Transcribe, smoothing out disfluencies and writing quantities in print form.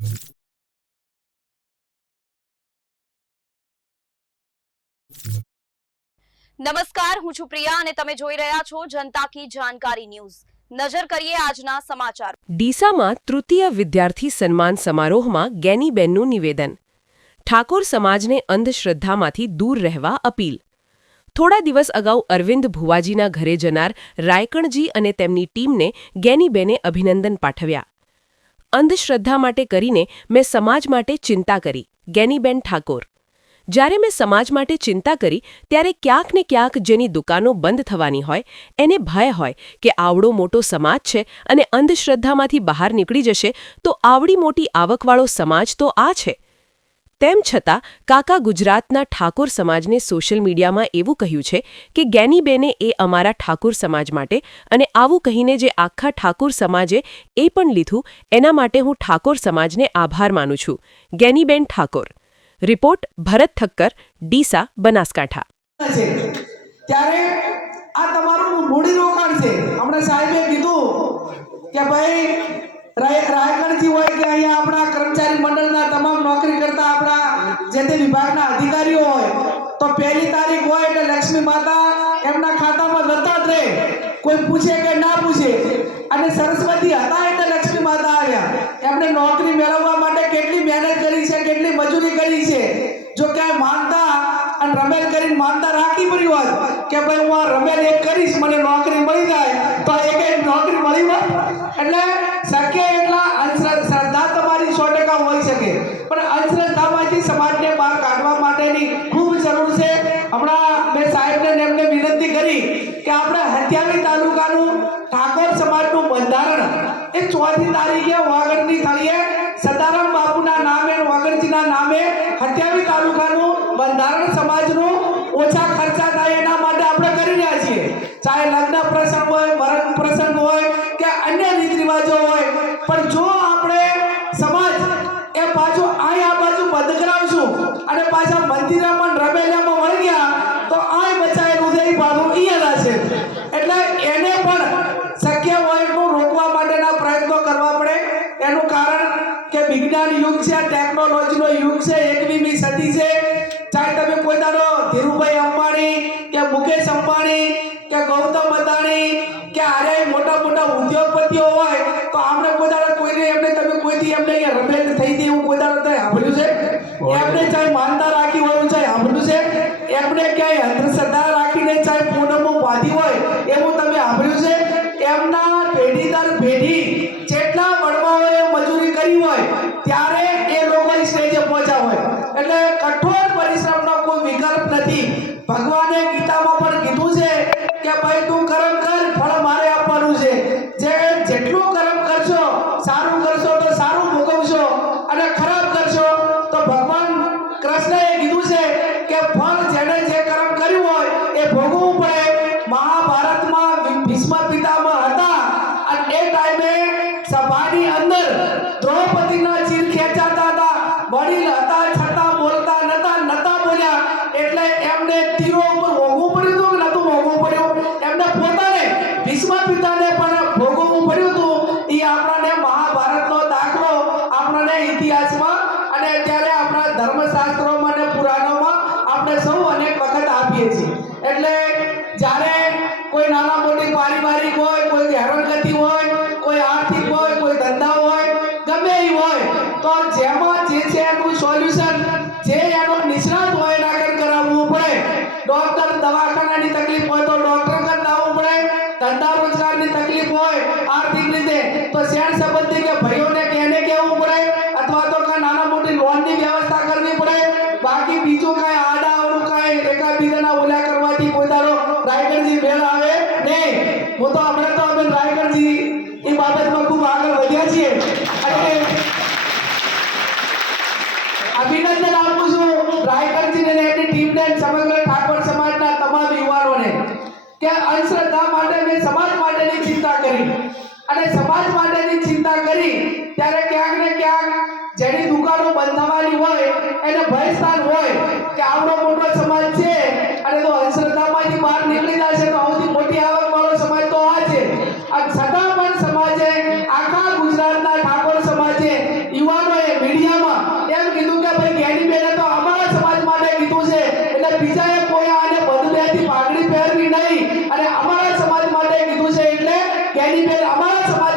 નમસ્કાર, હું છું પ્રિયા અને તમે જોઈ રહ્યા છો જનતા કી જાણકારી ન્યૂઝ। નજર કરીએ આજના સમાચાર। ડીસામાં તૃતીય વિદ્યાર્થી સન્માન સમારોહમાં ગેનીબેનનું નિવેદન। ઠાકોર સમાજને અંધશ્રદ્ધામાંથી દૂર રહેવા અપીલ। થોડા દિવસ અગાઉ અરવિંદ ભુવાજીના ઘરે જનાર રાયકણજી અને તેમની ટીમને ગેનીબેને અભિનંદન પાઠવ્યા। અંધશ્રદ્ધા માટે કરીને મેં સમાજ માટે ચિંતા કરી, ગેનીબેન ઠાકોર। જ્યારે મેં સમાજ માટે ચિંતા કરી ત્યારે ક્યાંક ને ક્યાંક જેની દુકાનો બંધ થવાની હોય એને ભય હોય કે આવડો મોટો સમાજ છે અને અંધશ્રદ્ધામાંથી બહાર નીકળી જશે તો આવડી મોટી આવકવાળો સમાજ તો આ છે। તેમ છતાં કાકા ગુજરાતના ઠાકોર સમાજને સોશિયલ મીડિયામાં એવું કહ્યું છે કે ગેનીબેને એ અમારા ઠાકોર સમાજ માટે અને આવું કહીને જે આખા ઠાકોર સમાજે એ પણ લીધું એના માટે હું ઠાકોર સમાજને આભાર માનું છું। ગેનીબેન ઠાકોર। રિપોર્ટ ભરત ઠક્કર, ડીસા, બનાસકાંઠા। ત્યારે આ તમારું મૂડી રોકાણ છે। હમણાં સાહેબે કીધું કે ભાઈ રાયગણજી હોય કે અહીંયા આપણા કર્મચારી મંડળના તમામ નોકરી કરતા આપણા જે તે વિભાગના અધિકારીઓ હોય તો પહેલી તારીખ હોય એટલે લક્ષ્મી માતા એમના ખાતામાં જતા જ રહે, કોઈ પૂછે કે ના પૂછે। અને સરસ્વતી હતા એટલે લક્ષ્મી માતા આવ્યા। એમણે નોકરી મેળવવા માટે કેટલી મહેનત કરી છે, કેટલી મજૂરી કરી છે। જો ક્યાંય માનતા અને રમેલ કરીને માનતા રાખી પડી હોત કે ભાઈ હું આ રમેલ એક કરીશ મને નોકરી મળી જાય તો એક નોકરી મળી હોત। એટલે શક્ય એટલા અંધશ્રદ્ધા તમારી 100% હોઈ શકે પણ અંધશ્રદ્ધામાંથી સમાજને બહાર કાઢવા માટેની ખૂબ જરૂર છે। હમણાં મેં સાહેબને એમને વિનંતી કરી કે આપણે હથિયાવી તાલુકાનું ઠાકોર સમાજનું બંધારણ એ 4મી તારીખે વાગડની થળીએ સદારામ બાપુના નામે વાગડજીના નામે હથિયાવી તાલુકાનું બંધારણ સમાજનું ઓછા ખર્ચા થાય એના માટે આપણે કરી રહ્યા છીએ। ચાહે લગ્ન પ્રસંગ હોય, મરણ પ્રસંગ હોય કે અન્ય રીત રિવાજો હોય પણ જો આપણે સમાજ એ પાછું આ બાજુ બંધ કરાવશું અને પાછા મંદિરમાં રમેલામાં વળી ગયા તો આ બચાવેલું છે એ પાછું અહીંયા છે। એટલે એને પણ શક્ય હોય તો રોકવા માટેના પ્રયત્નો કરવા પડે। એનું કારણ કે વિજ્ઞાન યુગ છે, ટેકનોલોજીનો યુગ છે, 21મી સદી છે। ચાહે તમે કોઈ દાડો ધીરુભાઈ અંબાણી કે મુકેશ અંબાણી કે ગૌતમ અદાણી કે આરે મોટા મોટા ઉદ્યોગપતિઓ હોય તો આપણે કોઈ દાડો કોઈને એમને તમે કોઈથી એમને રમેલ થઈ દે એવું કોઈ દાડો સાંભળ્યું છે? એમને ચાહે માનતા રાખી હોય ચાહે સાંભળ્યું છે? એમને ક્યાંય અંધશ્રદ્ધા રાખીને ચાહે પૂનમો બાંધી હોય એવું તમે સાંભળ્યું છે? એમના પેઢી દર પેઢી જેટલા વડવાઓએ મજૂરી કરી હોય ત્યારે એ લોકો સ્ટેજે પહોંચ્યા હોય। એટલે કઠોર પરિશ્રમનો કોઈ વિકલ્પ નથી। ભગવાને ગીતામાં પણ કીધું છે કે ભાઈ તું કર્મ કર, ફળ મારે આપવાનું છે। જેટલું કર્મ કરશો, સારું કરશો તો સારું ભોગવશો અને ખરાબ કરશો તો ભગવાન કૃષ્ણએ કીધું છે કે ફળ જેણે જે કર્મ કર્યું હોય એ ભોગવવું પડે। મહાભારતમાં ભીષ્મ પિતામહ હતા અને એ ટાઈમે સભાની અંદર દ્રૌપદીના ચીર ખેંચાતા હતા, વડીલ હતા છતાં બોલતા નતા બોલ્યા એટલે એમને તીરો ઉપર ભોગવવું પડ્યું હતું કે નતું ભોગવવું પડ્યું? એમને પોતાને ભીષ્મ પિતાને પણ ભોગવવું પડ્યું હતું। એ આપણને મહાભારતનો દાખલો આપણને ઇતિહાસમાં અને અત્યારે આપણા ધર્મશાસ્ત્રોમાં અને પુરાણોમાં આપણે સૌ અનેક વખત આપીએ છીએ। એટલે જ્યારે કોઈ નાના મોટી પારિવારિક હોય, કોઈ હેરાનગતિ હોય, કોઈ આર્થિક હોય, કોઈ ધંધા હોય, ગમે એ હોય તો જેમાં જે છે એનું સોલ્યુશન જે એનો નિષ્ણાત હોય એના આગળ કરાવવું પડે। ડોક્ટર દવાખાનાની તકલીફ હોય તો ડોક્ટર આગળ આવવું પડે, ધંધા રોજગારની તકલીફ હોય આર્થિક રીતે તો શેર સંબંધી કે ભાઈઓને એને કહેવું પડે અથવા તો કાંઈ નાના મોટી લોનની વ્યવસ્થા કરવી પડે। બાકી બીજું કાંઈ આડાઅવળું કાંઈ એકાબીજાના ઓલા કરવાથી કોઈ દાડો રાયગણજી મેળ આવે નહીં। હું તો હમણાં તો અમે રાયગણજી એ બાબતમાં ખૂબ આગળ વધ્યા છીએ અને અભિનંદન આપું છું રાયગણજીને અને એમની ટીમને સમગ્ર ઠાકોર સમાજના તમામ યુવાનોને કે અંધશ્રદ્ધા માટે મેં સમાજ માટેની ચિંતા કરી અને સમાજ માટેની ચિંતા કરી ત્યારે ક્યાંક ને ક્યાંક જેની દુકાનો બંધ થવાની હોય એને ભયસ્થાન હોય કે આવડો મોટો સમાજ છે અને તો અંધશ્રદ્ધામાંથી બહાર નીકળી જશે તો સૌથી મોટી આવકવાળો સમાજ તો આ છે। આ છતાં પણ સમાજે આખા ગુજરાતના ઠાકોર સમાજે યુવાનોએ કીધું છે એટલે જ્ઞાનીબેન અમારા સમાજ